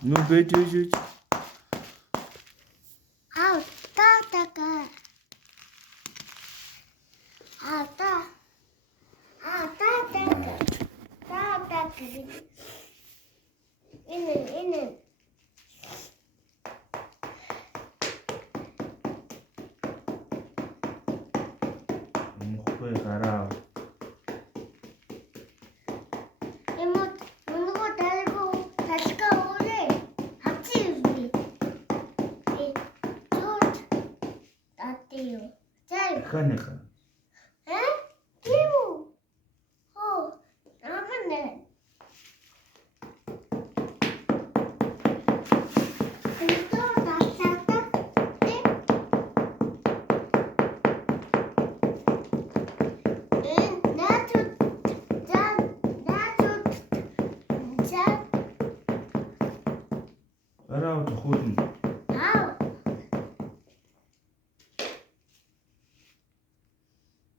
Ну бэжэж. 아, 따다가. 아, 따다가. 따다가. 이는. Хоцтой гараа. 이모, 누구 달고 다시 가오래. 같이 우리. 나대요. 잘. Ханыха. 에? 이모. 나갔네. 또 나갔다. 네? 짠. Гараа тохиолно. 아우.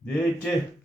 Бэж.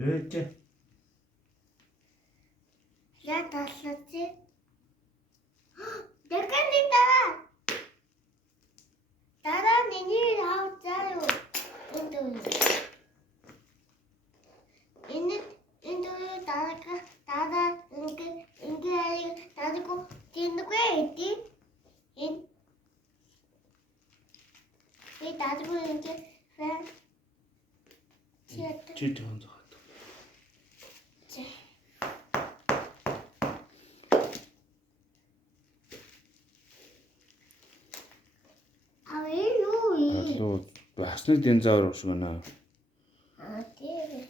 Бэж. 야, 났었지? 내가 냈다. 나랑 니니 나왔잖아요. 인도에 나가 인게 나고 뒤는 꽤 있지? 이 나고 인게 왜? 티였다. Чи тоон зогт. 아, 왜요? Алуу басны динозавр шиг байна. 아, 네.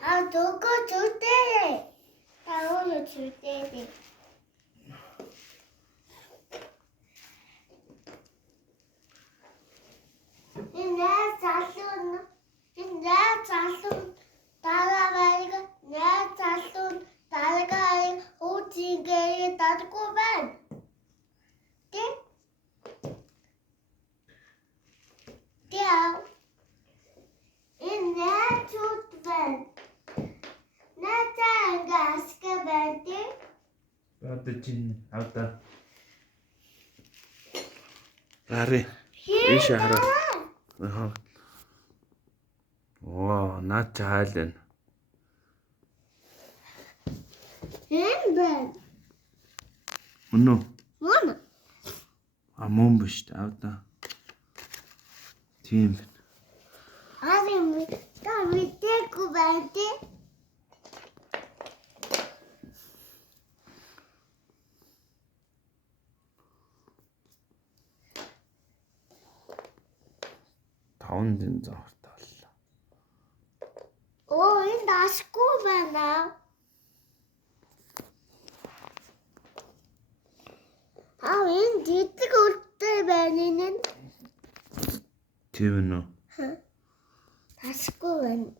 아, 너가 줄 때. 나 오늘 줄 때. 내 자손 따라가니까 오지게 나고만 네? 띠아 내 주변 나 장가스가 반대 Одоо чинь авда. Гараа. Ийш хараа. Аа. Оо, наад чаалэн. 엠벤 Өнөө. 뭐나 Мөн биш та авда. Тийм. 아니 나 밑에 구반대 Таван динозавр таллаа. 오, 이 나스코바나. 아, 웬 뒤뜨고 올때 매니는 Тийм үү? 나스코바나.